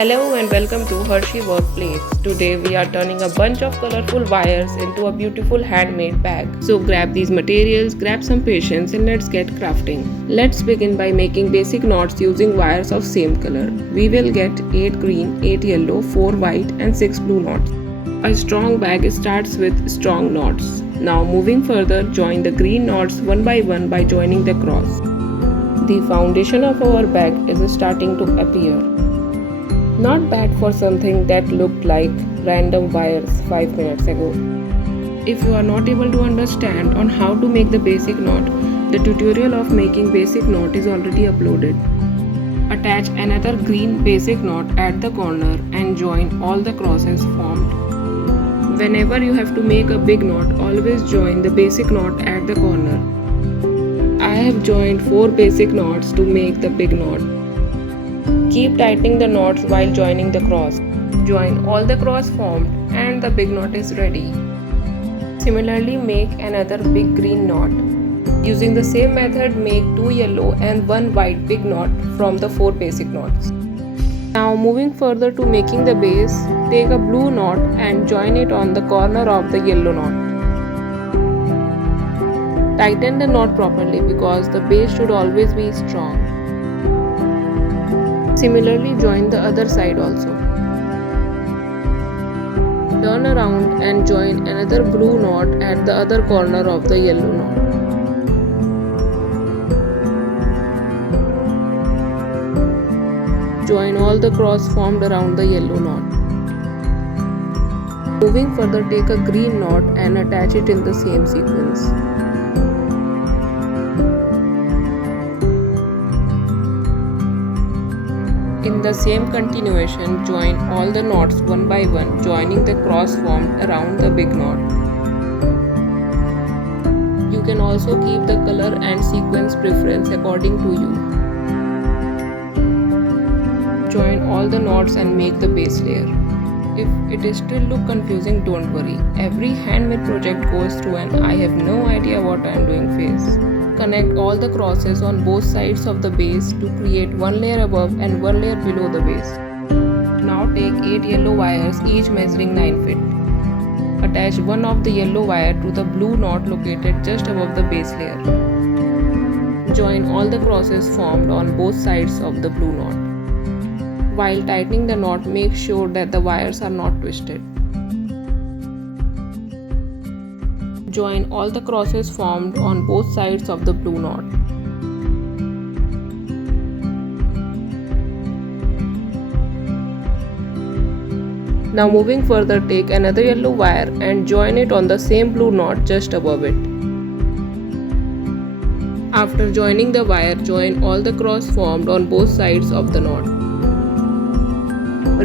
Hello and welcome to Hershey Workplace. Today we are turning a bunch of colorful wires into a beautiful handmade bag. So grab these materials, grab some patience and let's get crafting. Let's begin by making basic knots using wires of same color. We will get 8 green, 8 yellow, 4 white and 6 blue knots. A strong bag starts with strong knots. Now moving further, join the green knots one by joining the cross. The foundation of our bag is starting to appear. Not bad for something that looked like random wires 5 minutes ago. If you are not able to understand on how to make the basic knot, the tutorial of making basic knot is already uploaded. Attach another green basic knot at the corner and join all the crosses formed. Whenever you have to make a big knot, always join the basic knot at the corner. I have joined 4 basic knots to make the big knot. Keep tightening the knots while joining the cross. Join all the cross formed and the big knot is ready. Similarly, make another big green knot. Using the same method, make 2 yellow and 1 white big knot from the 4 basic knots. Now moving further to making the base, take a blue knot and join it on the corner of the yellow knot. Tighten the knot properly because the base should always be strong. Similarly, join the other side also. Turn around and join another blue knot at the other corner of the yellow knot. Join all the cross formed around the yellow knot. Moving further, take a green knot and attach it in the same sequence. In the same continuation, join all the knots one by one, joining the cross formed around the big knot. You can also keep the color and sequence preference according to you. Join all the knots and make the base layer. If it is still look confusing, don't worry. Every handmade project goes through an I have no idea what I am doing phase. Connect all the crosses on both sides of the base to create one layer above and one layer below the base. Now take 8 yellow wires, each measuring 9 feet. Attach one of the yellow wire to the blue knot located just above the base layer. Join all the crosses formed on both sides of the blue knot. While tightening the knot, make sure that the wires are not twisted. Join all the crosses formed on both sides of the blue knot. Now moving further, take another yellow wire and join it on the same blue knot just above it. After joining the wire, join all the cross formed on both sides of the knot.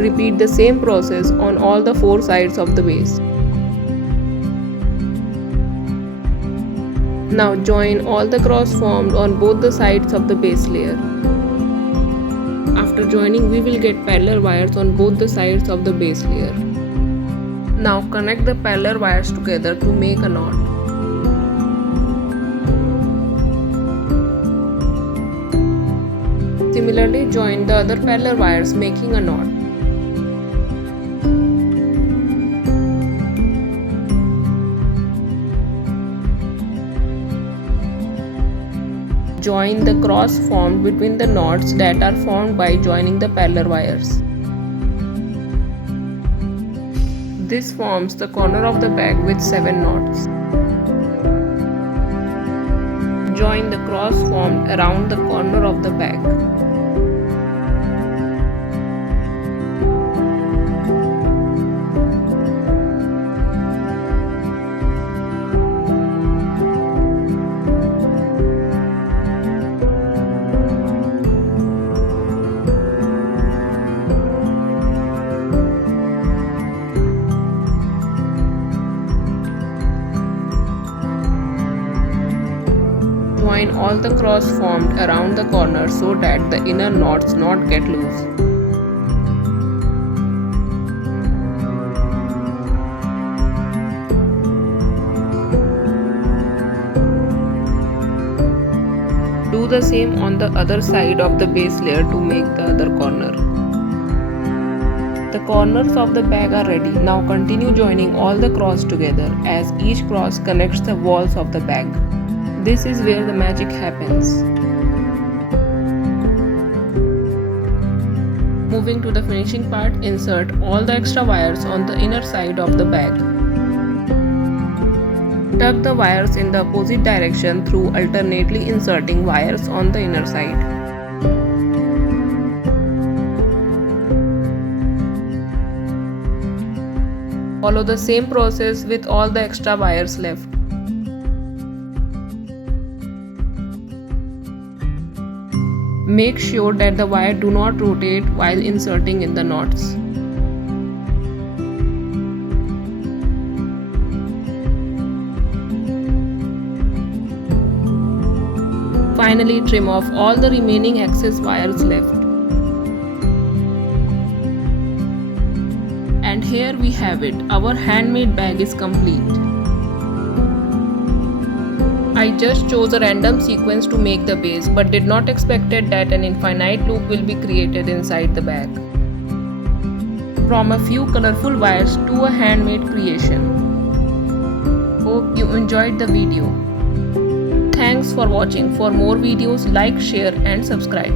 Repeat the same process on all the 4 sides of the base. Now join all the cross formed on both the sides of the base layer. After joining, we will get parallel wires on both the sides of the base layer. Now connect the parallel wires together to make a knot. Similarly, join the other parallel wires making a knot. Join the cross formed between the knots that are formed by joining the parallel wires. This forms the corner of the bag with 7 knots. Join the cross formed around the corner of the bag. Join all the cross formed around the corner so that the inner knots not get loose. Do the same on the other side of the base layer to make the other corner. The corners of the bag are ready. Now continue joining all the cross together as each cross connects the walls of the bag. This is where the magic happens. Moving to the finishing part, insert all the extra wires on the inner side of the bag. Tuck the wires in the opposite direction through alternately inserting wires on the inner side. Follow the same process with all the extra wires left. Make sure that the wire do not rotate while inserting in the knots. Finally, trim off all the remaining excess wires left. And here we have it, our handmade bag is complete. I just chose a random sequence to make the base but did not expect that an infinite loop will be created inside the bag. From a few colorful wires to a handmade creation. Hope you enjoyed the video. Thanks for watching. For more videos, like, share and subscribe.